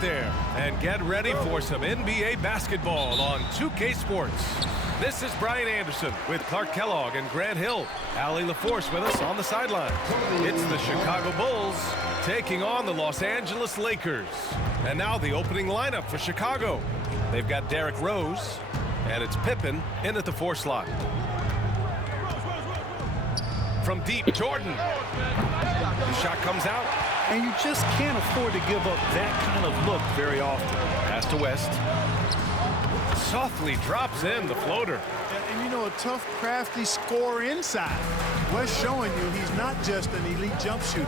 out there and get ready for some NBA basketball on 2K Sports. This is Brian Anderson with Clark Kellogg and Grant Hill. Allie LaForce with us on the sidelines. It's the Chicago Bulls taking on the Los Angeles Lakers. And now the opening lineup for Chicago. They've got Derrick Rose, and it's Pippen in at the 4 slot. From deep, Jordan. The shot comes out. And you just can't afford to give up that kind of look very often. Pass to West. Softly drops in the floater. And you know, a tough, crafty scorer inside. West showing you he's not just an elite jump shooter.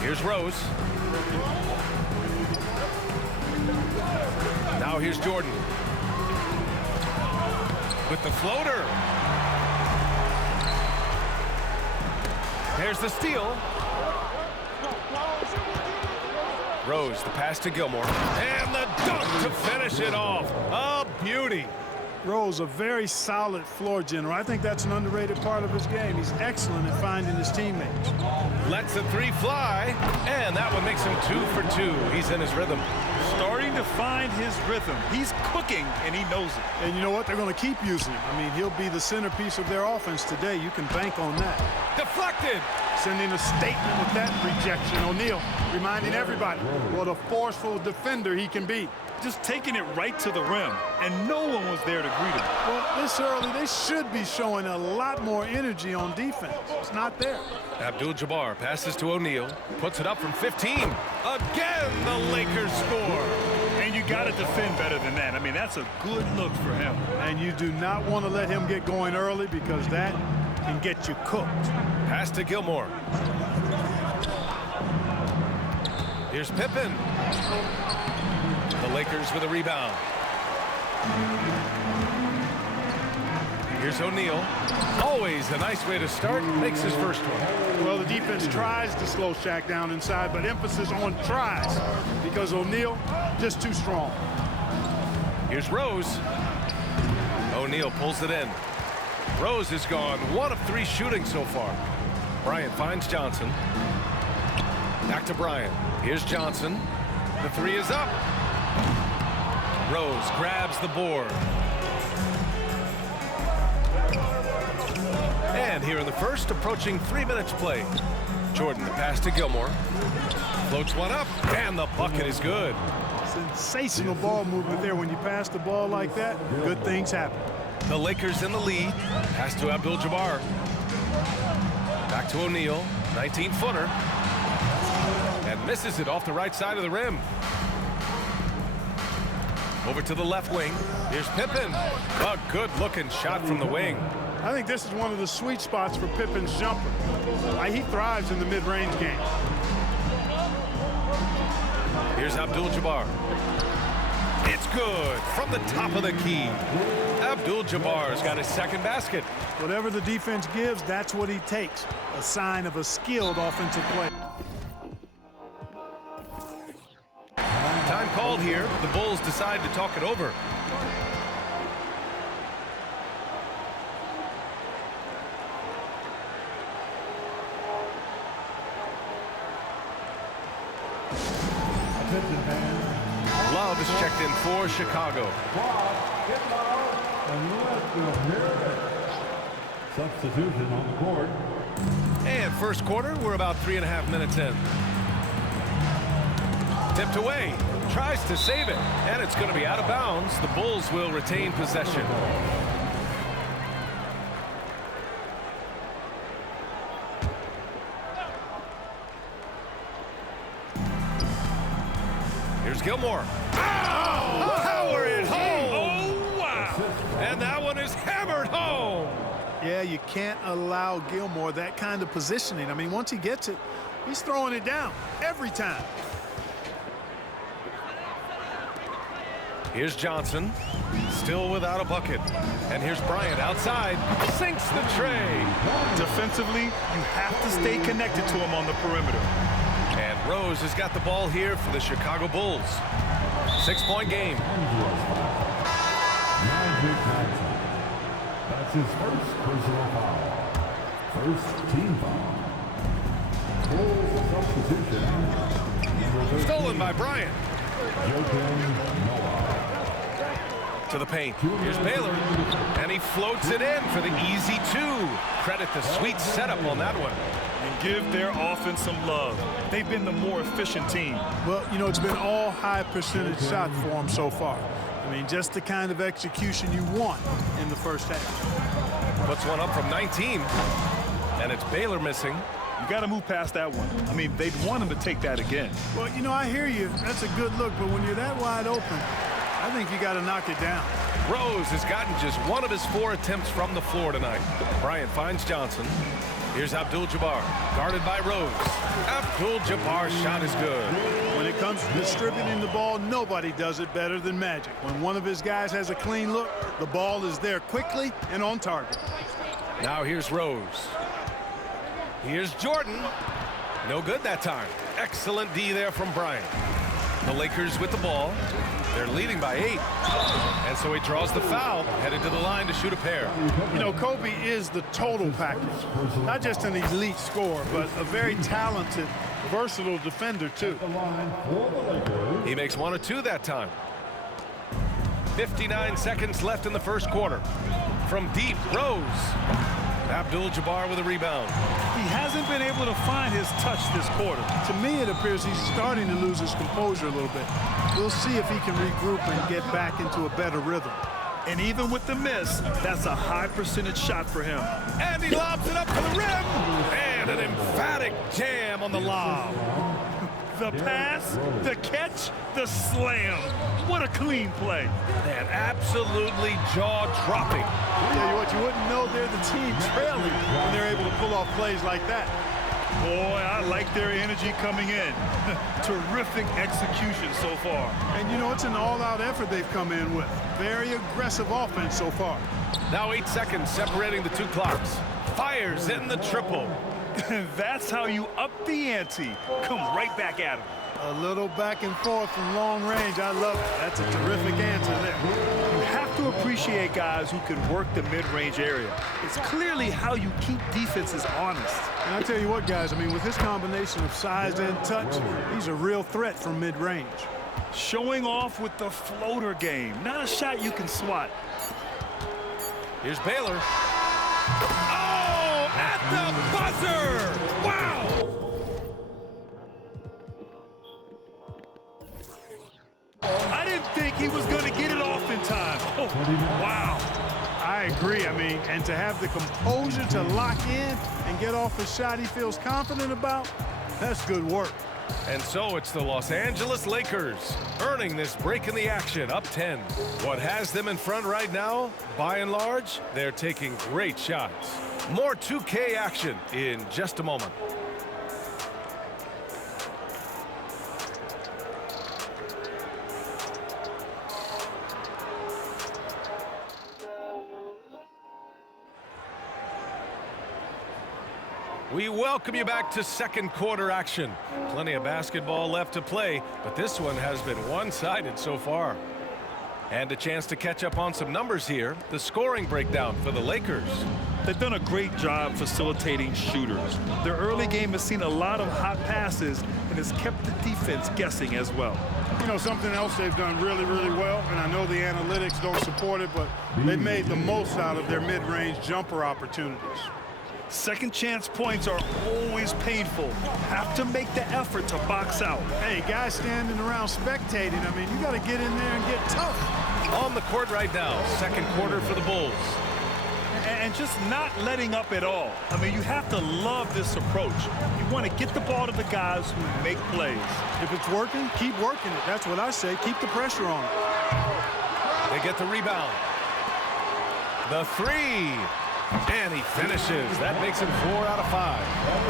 Here's Rose. Now here's Jordan. With the floater. There's the steal. Rose, the pass to Gilmore. And the dunk to finish it off. A beauty. Rose, a very solid floor general. I think that's an underrated part of his game. He's excellent at finding his teammates. Lets the 3 fly. And that one makes him 2 for 2. He's in his rhythm. Starting to find his rhythm. He's cooking, and he knows it. And you know what? They're going to keep using him. I mean, he'll be the centerpiece of their offense today. You can bank on that. Deflected. Sending a statement with that rejection. O'Neal reminding everybody what a forceful defender he can be. Just taking it right to the rim, and no one was there to greet him. Well, this early, they should be showing a lot more energy on defense. It's not there. Abdul-Jabbar passes to O'Neal, puts it up from 15. Again, the Lakers score. And you got to defend better than that. I mean, that's a good look for him. And you do not want to let him get going early because that can get you cooked. Pass to Gilmore. Here's Pippen. The Lakers with a rebound. Here's O'Neal. Always a nice way to start. Makes his first one. Well, the defense tries to slow Shaq down inside, but emphasis on tries because O'Neal just too strong. Here's Rose. O'Neal pulls it in. Rose has gone 1 of 3 shooting so far. Bryant finds Johnson. Back to Bryant. Here's Johnson. The 3 is up. Rose grabs the board. And here in the first, approaching 3 minutes played. Jordan, the pass to Gilmore. Floats one up, and the bucket is good. Sensational ball movement there. When you pass the ball like that, good things happen. The Lakers in the lead. Pass to Abdul-Jabbar. Back to O'Neal, 19-footer. And misses it off the right side of the rim. Over to the left wing. Here's Pippen. A good-looking shot from the wing. I think this is one of the sweet spots for Pippen's jumper. He thrives in the mid-range game. Here's Abdul-Jabbar. It's good from the top of the key. Abdul-Jabbar's got his second basket. Whatever the defense gives, that's what he takes. A sign of a skilled offensive play. Time called here. The Bulls decide to talk it over. Love is checked in for Chicago. Substitution on the court. And first quarter, we're about 3.5 minutes in. Tipped away, tries to save it, and it's going to be out of bounds. The Bulls will retain possession. Here's Gilmore. Oh! Power it home! Oh, wow! And that one is hammered home! Yeah, you can't allow Gilmore that kind of positioning. I mean, once he gets it, he's throwing it down every time. Here's Johnson, still without a bucket. And here's Bryant outside, sinks the tray. Defensively, you have to stay connected to him on the perimeter. And Rose has got the ball here for the Chicago Bulls. 6-point game. That's his first personal foul. First team foul. Bulls substitution. Stolen by Bryant. To the paint. Here's Baylor. And he floats it in for the easy two. Credit the sweet setup on that one. And give their offense some love. They've been the more efficient team. Well, you know, it's been all high percentage shots for them so far. I mean, just the kind of execution you want in the first half. Puts one up from 19. And it's Baylor missing. You got to move past that one. I mean, they'd want him to take that again. Well, you know, I hear you. That's a good look, but when you're that wide open, I think you got to knock it down. Rose has gotten just one of his 4 attempts from the floor tonight. Bryant finds Johnson. Here's Abdul-Jabbar, guarded by Rose. Abdul-Jabbar's shot is good. When it comes to distributing the ball, nobody does it better than Magic. When one of his guys has a clean look, the ball is there quickly and on target. Now here's Rose. Here's Jordan. No good that time. Excellent D there from Bryant. The Lakers with the ball. They're leading by 8. And so he draws the foul, headed to the line to shoot a pair. You know, Kobe is the total package. Not just an elite scorer, but a very talented, versatile defender, too. He makes 1 or 2 that time. 59 seconds left in the first quarter. From deep, Rose. Abdul-Jabbar with a rebound. He hasn't been able to find his touch this quarter. To me, it appears he's starting to lose his composure a little bit. We'll see if he can regroup and get back into a better rhythm. And even with the miss, that's a high percentage shot for him. And he lobs it up to the rim. And an emphatic jam on the lob. The pass, the catch, the slam. What a clean play. Man, absolutely jaw-dropping. Tell you what, you wouldn't know they're the team trailing when they're able to pull off plays like that. Boy, I like their energy coming in. Terrific execution so far. And, you know, it's an all-out effort they've come in with. Very aggressive offense so far. Now 8 seconds separating the 2 clocks. Fires in the triple. That's how you up the ante. Come right back at him. A little back and forth from long range. I love it. That's a terrific answer there. You have to appreciate guys who can work the mid-range area. It's clearly how you keep defenses honest. And I tell you what, guys, I mean, with his combination of size and touch, he's a real threat from mid-range. Showing off with the floater game. Not a shot you can swat. Here's Baylor. Oh, at the buzzer! Wow! I didn't think he was going to get it off in time. Oh, wow. I agree. I mean, and to have the composure to lock in and get off a shot he feels confident about, that's good work. And so it's the Los Angeles Lakers earning this break in the action, up 10. What has them in front right now, by and large, they're taking great shots. More 2K action in just a moment. We welcome you back to second quarter action. Plenty of basketball left to play, but this one has been one-sided so far. And a chance to catch up on some numbers here. The scoring breakdown for the Lakers. They've done a great job facilitating shooters. Their early game has seen a lot of hot passes and has kept the defense guessing as well. You know, something else they've done really, really well, and I know the analytics don't support it, but they've made the most out of their mid-range jumper opportunities. Second chance points are always painful. Have to make the effort to box out. Hey, guys standing around spectating, I mean, you got to get in there and get tough. On the court right now, second quarter for the Bulls. And just not letting up at all. I mean, you have to love this approach. You want to get the ball to the guys who make plays. If it's working, keep working it. That's what I say. Keep the pressure on it. They get the rebound. The three. And he finishes. That makes him 4 out of 5.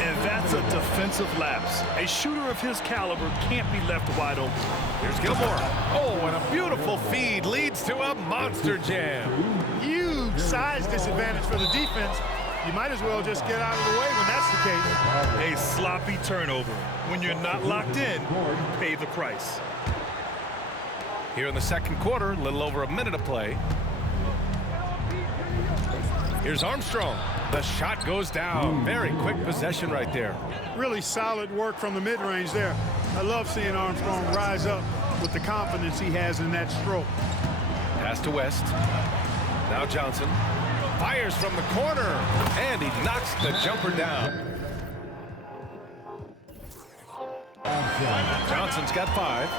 And that's a defensive lapse. A shooter of his caliber can't be left wide open. Here's Gilmore. Oh, and a beautiful feed leads to a monster jam. Huge size disadvantage for the defense. You might as well just get out of the way when that's the case. A sloppy turnover. When you're not locked in, you pay the price. Here in the second quarter, a little over a minute of play. Here's Armstrong. The shot goes down. Very quick possession right there. Really solid work from the mid-range there. I love seeing Armstrong rise up with the confidence he has in that stroke. Pass to West. Now Johnson fires from the corner, and he knocks the jumper down. Johnson's got 5.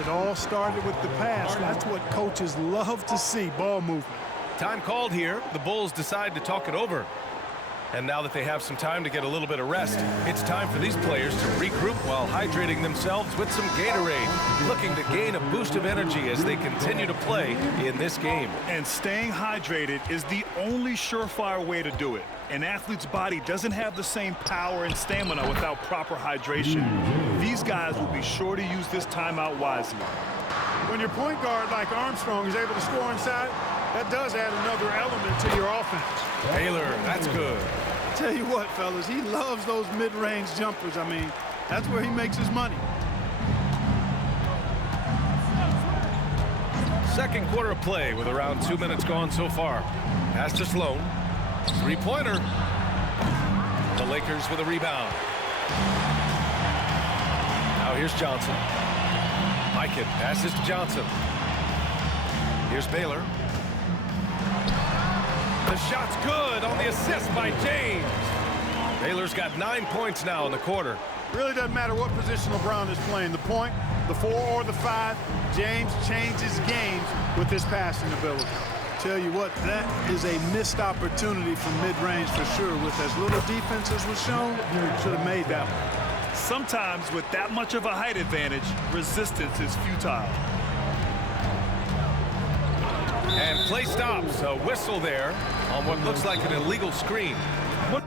It all started with the pass. That's what coaches love to see, ball movement. Time called here. The Bulls decide to talk it over. And now that they have some time to get a little bit of rest, it's time for these players to regroup while hydrating themselves with some Gatorade, looking to gain a boost of energy as they continue to play in this game. And staying hydrated is the only surefire way to do it. An athlete's body doesn't have the same power and stamina without proper hydration. These guys will be sure to use this timeout wisely. When your point guard like Armstrong is able to score inside, that does add another element to your offense. Baylor, that's good. Tell you what, fellas, he loves those mid-range jumpers. I mean, that's where he makes his money. Second quarter of play with around 2 minutes gone so far. Pass to Sloan. Three-pointer. The Lakers with a rebound. Now here's Johnson. Mikan passes to Johnson. Here's Baylor. The shot's good on the assist by James. Baylor's got 9 points now in the quarter. Really doesn't matter what position LeBron is playing, the point, the 4 or the 5, James changes games with his passing ability. Tell you what, that is a missed opportunity from mid-range for sure. With as little defense as was shown, should have made that one. Sometimes with that much of a height advantage, resistance is futile. And play stops. A whistle there on what looks like an illegal screen. One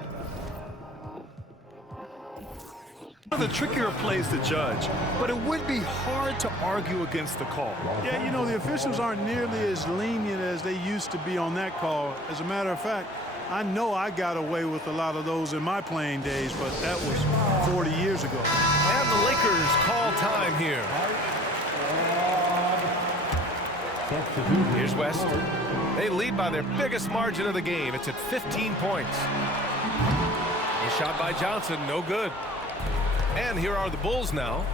of the trickier plays to judge, but it would be hard to argue against the call. Yeah, you know, the officials aren't nearly as lenient as they used to be on that call. As a matter of fact, I know I got away with a lot of those in my playing days, but that was 40 years ago. And the Lakers call time here. Here's West. They lead by their biggest margin of the game. It's at 15 points. A shot by Johnson, no good. And here are the Bulls now.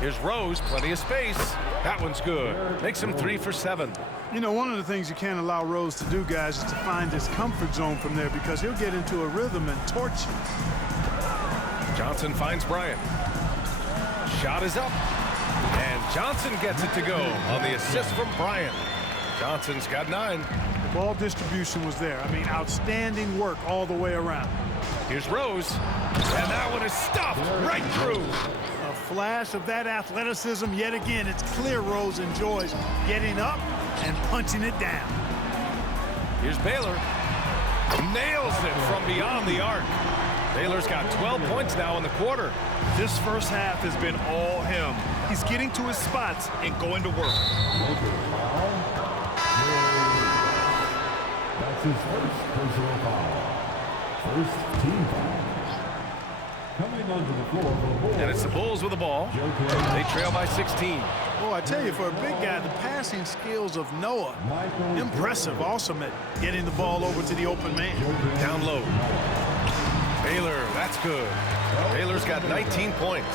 Here's Rose, plenty of space. That one's good. Makes him 3 for 7. You know, one of the things you can't allow Rose to do, guys, is to find his comfort zone from there, because he'll get into a rhythm and torch you. Johnson finds Bryant. Shot is up. And Johnson gets it to go on the assist from Bryant. Johnson's got 9. The ball distribution was there. I mean, outstanding work all the way around. Here's Rose. And that one is stuffed right through. A flash of that athleticism yet again. It's clear Rose enjoys getting up and punching it down. Here's Baylor. Nails it from beyond the arc. Baylor's got 12 points now in the quarter. This first half has been all him. He's getting to his spots and going to work. That's his first personal foul. First team foul. Coming onto the floor for the Bulls. And it's the Bulls with the ball. They trail by 16. Oh, I tell you, for a big guy, the passing skills of Noah, impressive. Awesome at getting the ball over to the open man. Down low. Baylor, that's good. Baylor's got 19 points.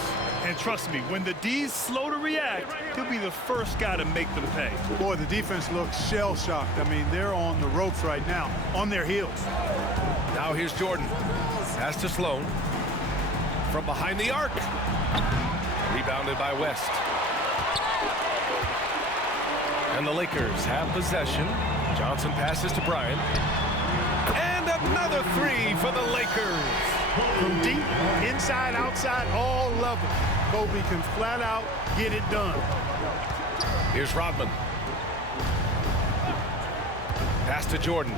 And trust me, when the D's slow to react, he'll be the first guy to make them pay. Boy, the defense looks shell-shocked. I mean, they're on the ropes right now, on their heels. Now here's Jordan. Pass to Sloan. From behind the arc. Rebounded by West. And the Lakers have possession. Johnson passes to Bryant. And another 3 for the Lakers. From deep, inside, outside, all levels, Kobe can flat out get it done. Here's Rodman. Pass to Jordan.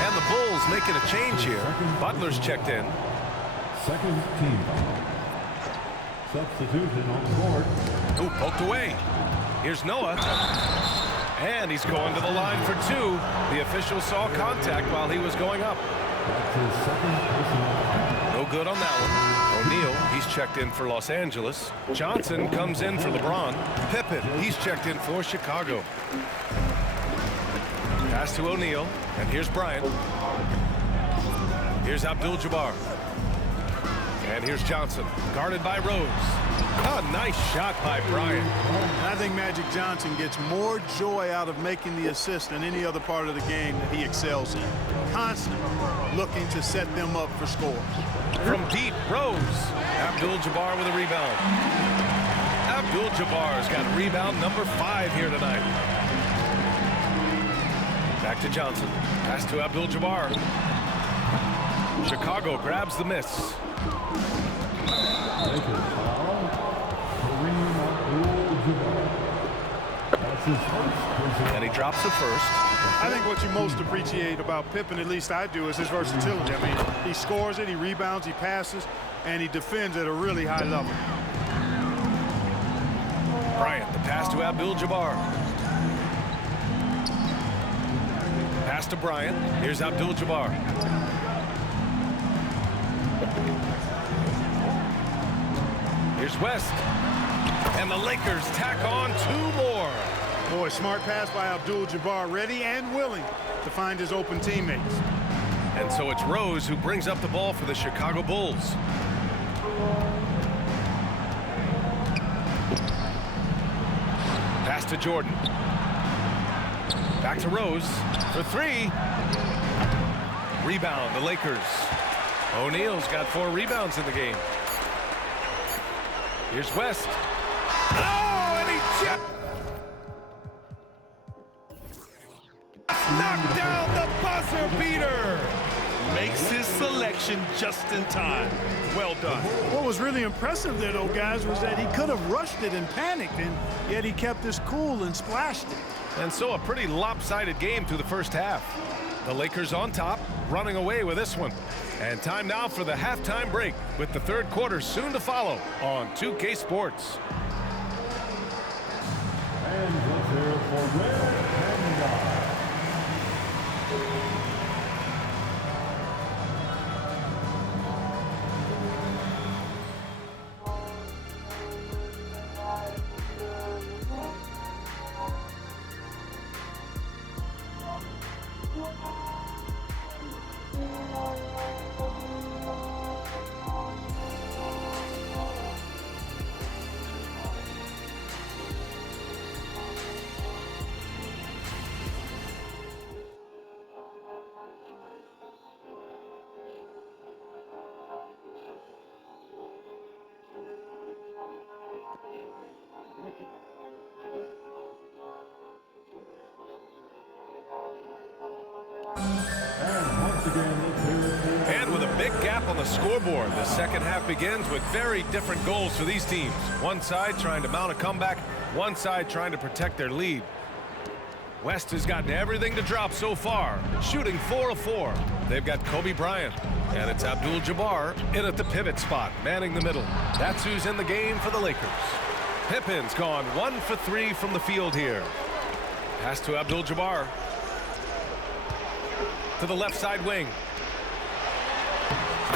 And the Bulls making a change here. Butler's checked in. Second team foul. Substitution on the board. Ooh, poked away. Here's Noah. And he's going to the line for 2. The official saw contact while he was going up. That's his second personal foul. No good on that one. O'Neal, he's checked in for Los Angeles. Johnson comes in for LeBron. Pippen, he's checked in for Chicago. Pass to O'Neal, and here's Bryant. Here's Abdul-Jabbar. And here's Johnson, guarded by Rose. A nice shot by Bryant. I think Magic Johnson gets more joy out of making the assist than any other part of the game that he excels in. Constantly looking to set them up for scores. From deep, Rose. Abdul-Jabbar with a rebound. Abdul-Jabbar's got rebound number 5 here tonight. Back to Johnson. Pass to Abdul-Jabbar. Chicago grabs the miss. Lakers foul. Kareem Abdul-Jabbar. That's his first. And he drops the first. I think what you most appreciate about Pippen, at least I do, is his versatility. I mean, he scores it, he rebounds, he passes, and he defends at a really high level. Bryant, the pass to Abdul-Jabbar. Pass to Bryant. Here's Abdul-Jabbar. Here's West. And the Lakers tack on 2 more. Boy, smart pass by Abdul-Jabbar, ready and willing to find his open teammates. And so it's Rose who brings up the ball for the Chicago Bulls. Pass to Jordan. Back to Rose for 3. Rebound, the Lakers. O'Neal's got 4 rebounds in the game. Here's West. Oh, and he just knocked down the buzzer beater. Makes his selection just in time. Well done. What was really impressive there, though, guys, was that he could have rushed it and panicked, and yet he kept his cool and splashed it. And so a pretty lopsided game through the first half. The Lakers on top, running away with this one. And time now for the halftime break, with the third quarter soon to follow on 2K Sports. And let's hear it for Red and White. And with a big gap on the scoreboard, the second half begins with very different goals for these teams. One side trying to mount a comeback, one side trying to protect their lead. West has gotten everything to drop so far, shooting 4 of 4. They've got Kobe Bryant, and it's Abdul-Jabbar in at the pivot spot, manning the middle. That's who's in the game for the Lakers. Pippen's gone 1 for 3 from the field here. Pass to Abdul-Jabbar. To the left side wing.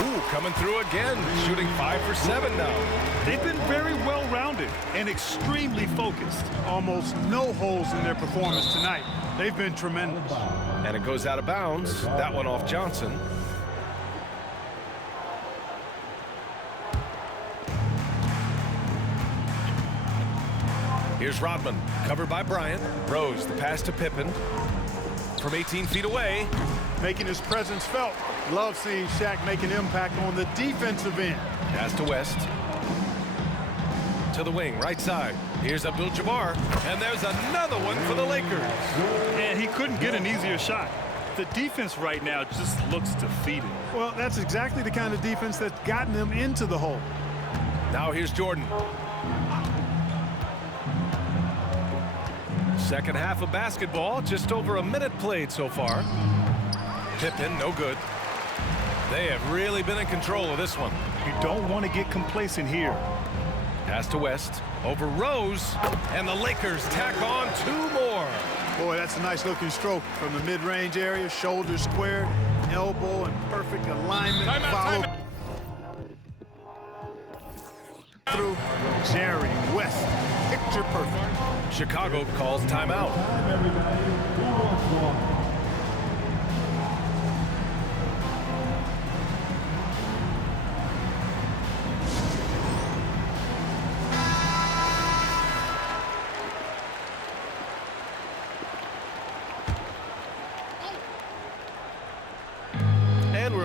Ooh, coming through again, shooting 5 for 7 now. They've been very well-rounded and extremely focused. Almost no holes in their performance tonight. They've been tremendous. And it goes out of bounds. That one off Johnson. Here's Rodman, covered by Bryant. Rose, the pass to Pippen. From 18 feet away. Making his presence felt. Love seeing Shaq make an impact on the defensive end. Pass to West. To the wing, right side. Here's Abdul-Jabbar. And there's another one for the Lakers. And he couldn't get an easier shot. The defense right now just looks defeated. Well, that's exactly the kind of defense that's gotten them into the hole. Now here's Jordan. Second half of basketball, just over a minute played so far. Pippen, no good. They have really been in control of this one. You don't want to get complacent here. Pass to West, over Rose, and the Lakers tack on 2 more. Boy, that's a nice looking stroke from the mid-range area, shoulder squared, elbow in perfect alignment. Follow through Jerry West, picture perfect. Chicago calls timeout.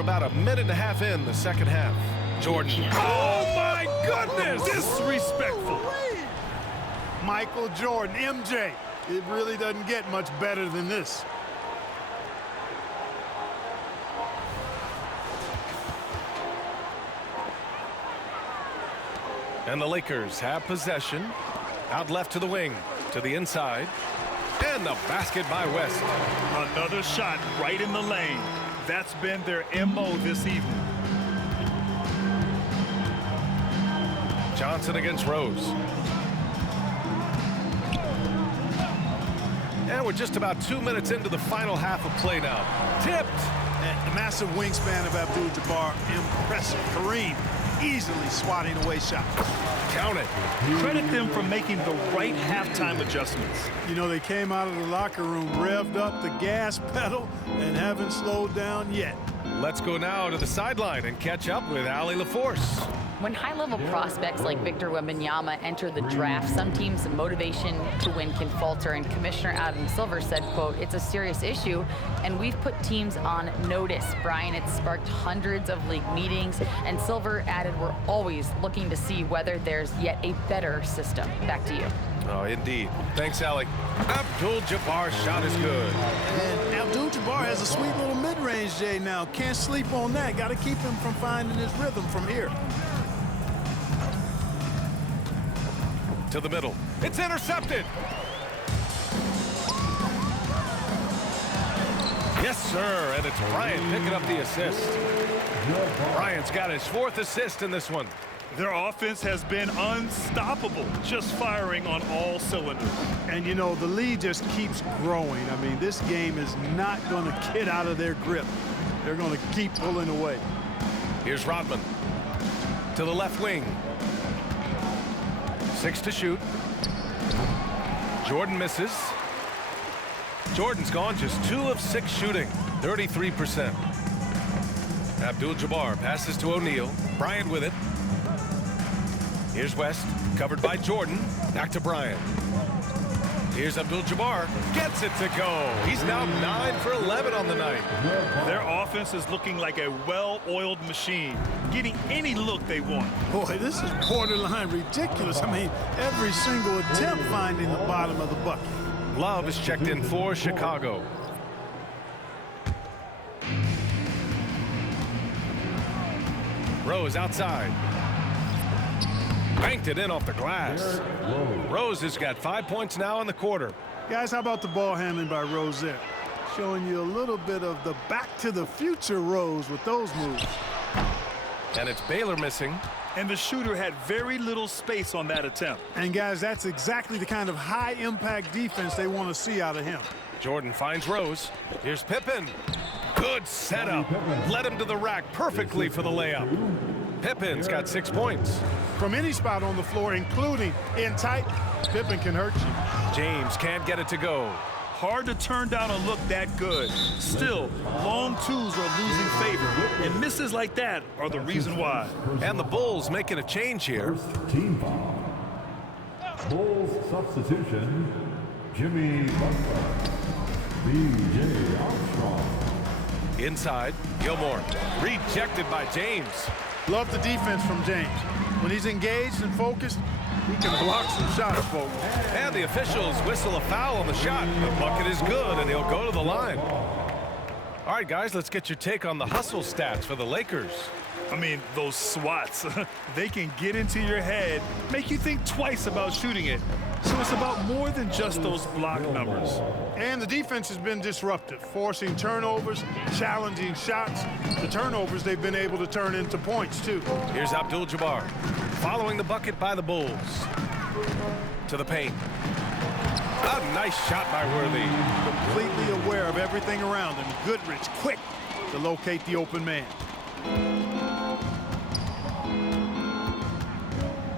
about a minute and a half in the second half. Jordan. Oh, my goodness! Disrespectful. Michael Jordan, MJ. It really doesn't get much better than this. And the Lakers have possession. Out left to the wing, to the inside. And the basket by West. Another shot right in the lane. That's been their MO this evening. Johnson against Rose. And we're just about 2 minutes into the final half of play now. Tipped. And the massive wingspan of Abdul-Jabbar, impressive. Kareem easily swatting away shots. Count it. Credit them for making the right halftime adjustments. You know, they came out of the locker room, revved up the gas pedal, and haven't slowed down yet. Let's go now to the sideline and catch up with Allie LaForce. When high-level prospects like Victor Wembanyama enter the draft, some teams' motivation to win can falter, and Commissioner Adam Silver said, quote, "It's a serious issue, and we've put teams on notice." Brian, it's sparked hundreds of league meetings, and Silver added, "We're always looking to see whether there's yet a better system." Back to you. Oh, indeed. Thanks, Allie. Abdul-Jabbar's shot is good. And Abdul-Jabbar has a sweet little mid-range, Jay, now. Can't sleep on that. Got to keep him from finding his rhythm from here. To the middle. It's intercepted. Yes, sir. And it's Bryant picking up the assist. Bryant's got his 4th assist in this one. Their offense has been unstoppable, just firing on all cylinders. And, you know, the lead just keeps growing. I mean, this game is not going to get out of their grip. They're going to keep pulling away. Here's Rodman. To the left wing. 6 to shoot. Jordan misses. Jordan's gone just 2 of 6 shooting, 33%. Abdul-Jabbar passes to O'Neal. Bryant with it. Here's West, covered by Jordan. Back to Bryant. Here's Abdul-Jabbar. Gets it to go. He's now 9 for 11 on the night. Their offense is looking like a well-oiled machine, getting any look they want. Boy, this is borderline ridiculous. I mean, every single attempt finding the bottom of the bucket. Love is checked in for Chicago. Rose outside. Banked it in off the glass. Rose has got 5 points now in the quarter. Guys, how about the ball handling by Rose there? Showing you a little bit of the back-to-the-future Rose with those moves. And it's Baylor missing. And the shooter had very little space on that attempt. And, guys, that's exactly the kind of high-impact defense they want to see out of him. Jordan finds Rose. Here's Pippen. Good setup. Led him to the rack perfectly for the layup. Pippen's got 6 points. From any spot on the floor, including in tight, Pippen can hurt you. James can't get it to go. Hard to turn down a look that good. Still, long twos are losing favor, and misses like that are the reason why. And the Bulls making a change here. First team foul. Bulls substitution, Jimmy Butler, B.J. Armstrong. Inside, Gilmore. Rejected by James. Love the defense from James. When he's engaged and focused, he can block some shots, folks. And the officials whistle a foul on the shot. The bucket is good, and he'll go to the line. All right, guys, let's get your take on the hustle stats for the Lakers. I mean, those swats, they can get into your head, make you think twice about shooting it. So it's about more than just those block numbers. And the defense has been disruptive, forcing turnovers, challenging shots. The turnovers they've been able to turn into points, too. Here's Abdul-Jabbar, following the bucket by the Bulls. To the paint. A nice shot by Worthy. Completely aware of everything around him. Goodrich quick to locate the open man.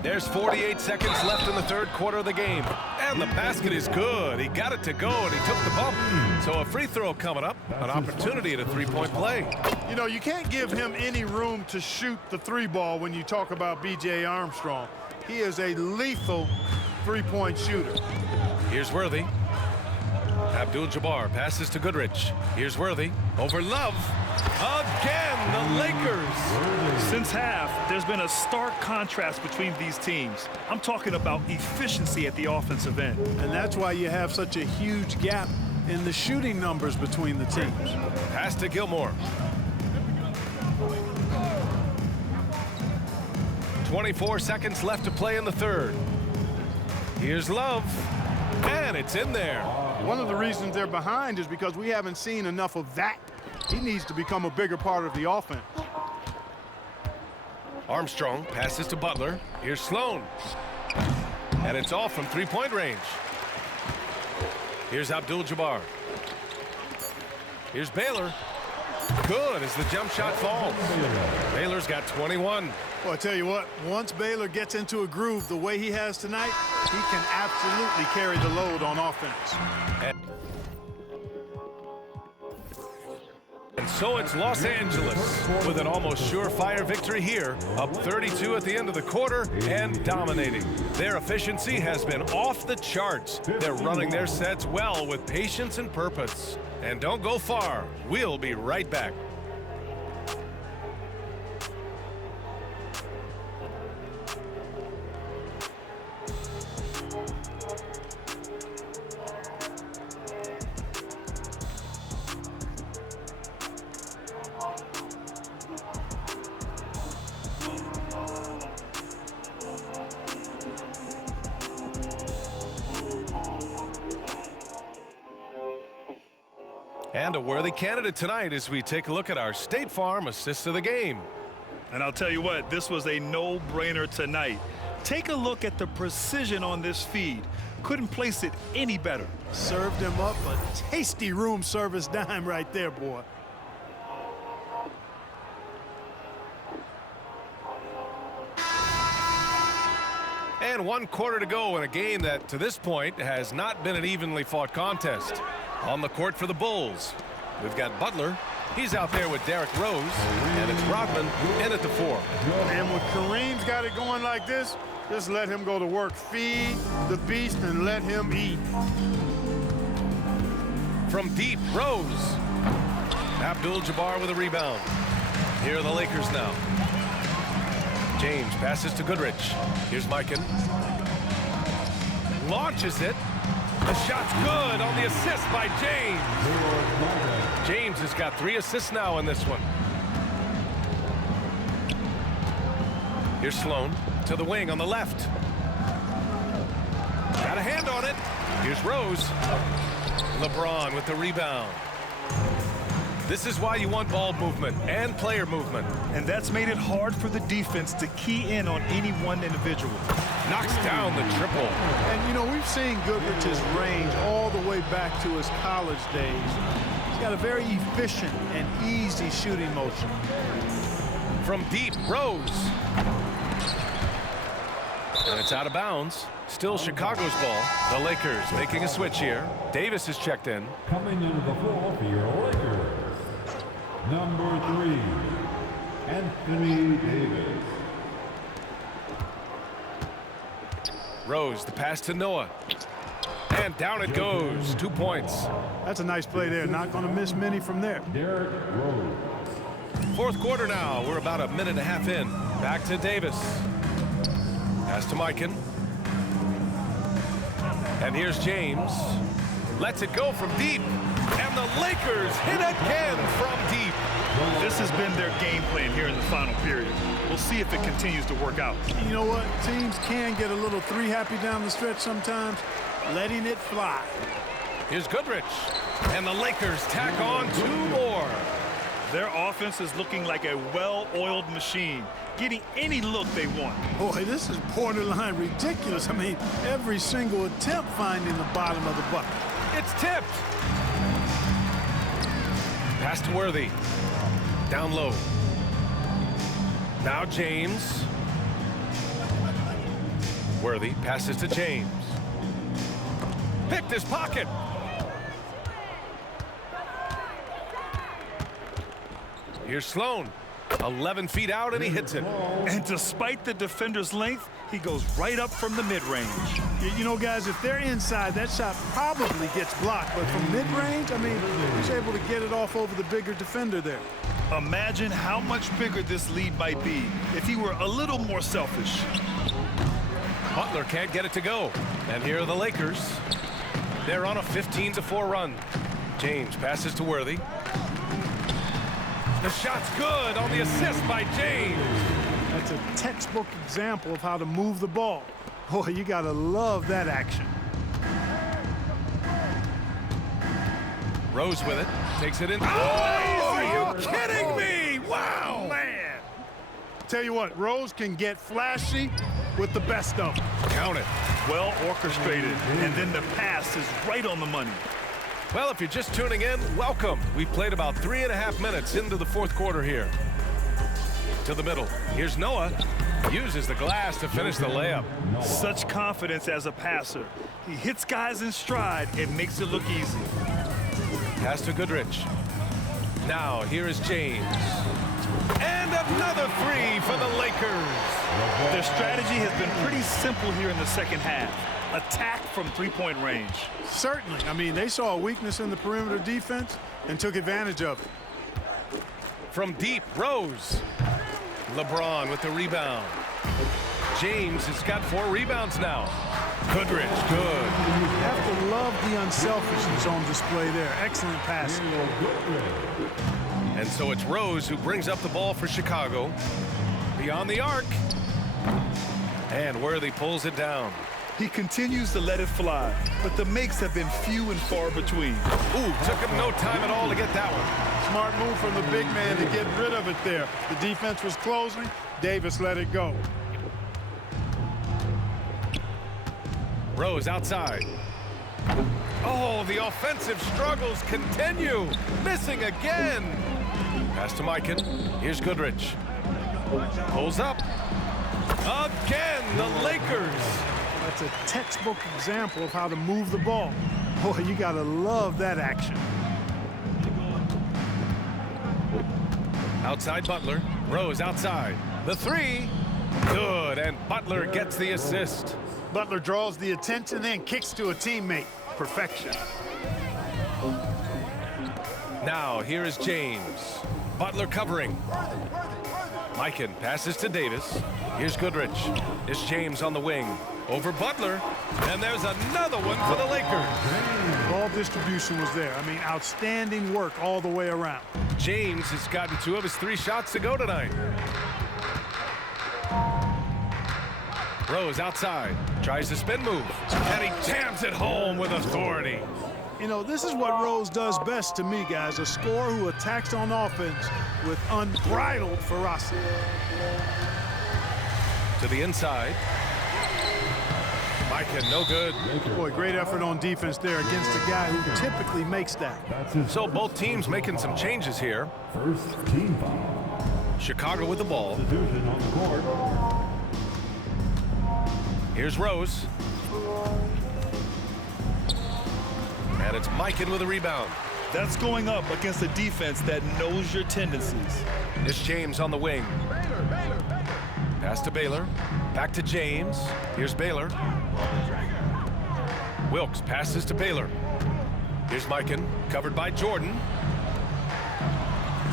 There's 48 seconds left in the third quarter of the game. And the basket is good. He got it to go, and he took the bump. So a free throw coming up, an opportunity at a three-point play. You know, you can't give him any room to shoot the three ball when you talk about B.J. Armstrong. He is a lethal three-point shooter. Here's Worthy. Abdul-Jabbar passes to Goodrich. Here's Worthy over Love. Again, the Lakers. Since half, there's been a stark contrast between these teams. I'm talking about efficiency at the offensive end. And that's why you have such a huge gap in the shooting numbers between the teams. Pass to Gilmore. 24 seconds left to play in the third. Here's Love. And it's in there. One of the reasons they're behind is because we haven't seen enough of that. He needs to become a bigger part of the offense. Armstrong passes to Butler. Here's Sloan. And it's off from three-point range. Here's Abdul-Jabbar. Here's Baylor. Good as the jump shot falls. Baylor's got 21. Well, I tell you what, once Baylor gets into a groove the way he has tonight, he can absolutely carry the load on offense. And so it's Los Angeles with an almost surefire victory here, up 32 at the end of the quarter and dominating. Their efficiency has been off the charts. They're running their sets well with patience and purpose. And don't go far. We'll be right back. And a worthy candidate tonight as we take a look at our State Farm assist of the game. And I'll tell you what, this was a no-brainer tonight. Take a look at the precision on this feed. Couldn't place it any better. Served him up a tasty room service dime right there, boy. And 1 quarter to go in a game that, to this point, has not been an evenly fought contest. On the court for the Bulls, we've got Butler. He's out there with Derrick Rose, and it's Rodman in at the 4. And when Kareem's got it going like this, just let him go to work. Feed the beast and let him eat. From deep, Rose. Abdul-Jabbar with a rebound. Here are the Lakers now. James passes to Goodrich. Here's Mikan. Launches it. The shot's good on the assist by James. James has got 3 assists now in this one. Here's Sloan to the wing on the left. Got a hand on it. Here's Rose. LeBron with the rebound. This is why you want ball movement and player movement. And that's made it hard for the defense to key in on any one individual. Knocks down the triple. And, you know, we've seen Goodrich's range all the way back to his college days. He's got a very efficient and easy shooting motion. From deep, Rose. And it's out of bounds. Still Chicago's ball. The Lakers making a switch here. Davis is checked in. Coming into the floor for your Lakers, number 3, Anthony Davis. Rose, the pass to Noah. And down it goes. 2 points. That's a nice play there. Not going to miss many from there. Derrick Rose. 4th quarter now. We're about a minute and a half in. Back to Davis. Pass to Mikan. And here's James. Lets it go from deep. And the Lakers hit again from deep. This has been their game plan here in the final period. We'll see if it continues to work out. You know what? Teams can get a little three-happy down the stretch sometimes. Letting it fly. Here's Goodrich. And the Lakers tack on 2 more. Their offense is looking like a well-oiled machine, getting any look they want. Boy, this is borderline ridiculous. I mean, every single attempt finding the bottom of the bucket. It's tipped. Pass to Worthy. Down low. Now James. Worthy passes to James. Picked his pocket. Here's Sloan. 11 feet out, and he hits it. And despite the defender's length, he goes right up from the mid-range. You know, guys, if they're inside, that shot probably gets blocked. But from mid-range, I mean, he's able to get it off over the bigger defender there. Imagine how much bigger this lead might be if he were a little more selfish. Butler can't get it to go. And here are the Lakers. They're on a 15-4 run. James passes to Worthy. The shot's good on the assist by James. That's a textbook example of how to move the ball. Boy, you got to love that action. Rose with it. Takes it in. Oh, are you kidding me? Wow. Man. Tell you what, Rose can get flashy with the best of them. Count it. Well orchestrated, and then the pass is right on the money. Well, if you're just tuning in, welcome. We've played about 3.5 minutes into the fourth quarter here. To the middle. Here's Noah. Uses the glass to finish the layup. Such confidence as a passer. He hits guys in stride and makes it look easy. Pass to Goodrich. Now, here is James. And another three for the Lakers. Their strategy has been pretty simple here in the second half. Attack from three-point range. Certainly. I mean, they saw a weakness in the perimeter defense and took advantage of it. From deep, Rose. LeBron with the rebound. James has got 4 rebounds now. Goodrich, good. You have to love the unselfishness on display there. Excellent passing. And so it's Rose who brings up the ball for Chicago. Beyond the arc. And Worthy pulls it down. He continues to let it fly, but the makes have been few and far between. Ooh, took him no time at all to get that one. Smart move from the big man to get rid of it there. The defense was closing. Davis let it go. Rose outside. Oh, the offensive struggles continue. Missing again. Pass to Mikan. Here's Goodrich. Pulls up. Again, the Lakers. That's a textbook example of how to move the ball. Boy, you got to love that action. Outside Butler. Rose outside. The three. Good, and Butler gets the assist. Butler draws the attention and kicks to a teammate. Perfection. Now, here is James. Butler covering. Mikan passes to Davis. Here's Goodrich. It's James on the wing. Over Butler. And there's another one for the Lakers. Ball distribution was there. I mean, outstanding work all the way around. James has gotten 2 of his 3 shots to go tonight. Rose outside. Tries the spin move. And he jams it home with authority. You know, this is what Rose does best to me, guys. A scorer who attacks on offense with unbridled ferocity. To the inside. Mikan, no good. Boy, great effort on defense there against a guy who typically makes that. So both teams making some changes here. First team foul. Chicago with the ball. Substitution on the court. Here's Rose. And it's Mikan with a rebound. That's going up against a defense that knows your tendencies. It's James on the wing. Pass to Baylor. Back to James. Here's Baylor. Wilkes passes to Baylor. Here's Mikan, covered by Jordan.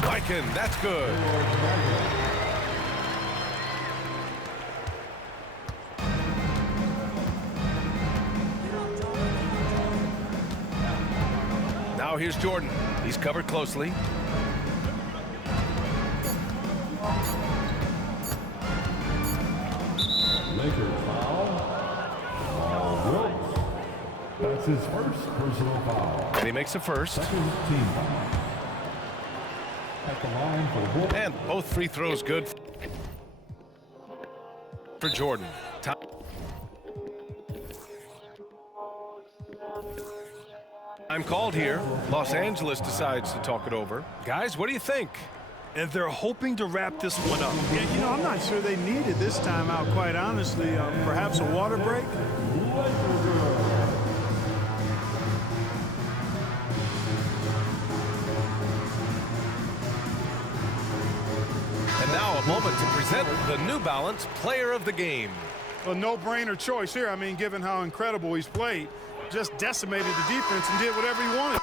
Mikan, that's good. Now here's Jordan. He's covered closely. Lakers foul. Wilkes. That's his first personal foul. And he makes a first. Second team foul. At the line for Wilkes. And both free throws good for Jordan. Time called here. Los Angeles decides to talk it over. Guys, what do you think? And they're hoping to wrap this one up. Yeah, you know, I'm not sure they needed this timeout, quite honestly. Perhaps a water break? a moment to present the New Balance Player of the Game. A no-brainer choice here. I mean, given how incredible he's played, just decimated the defense and did whatever he wanted.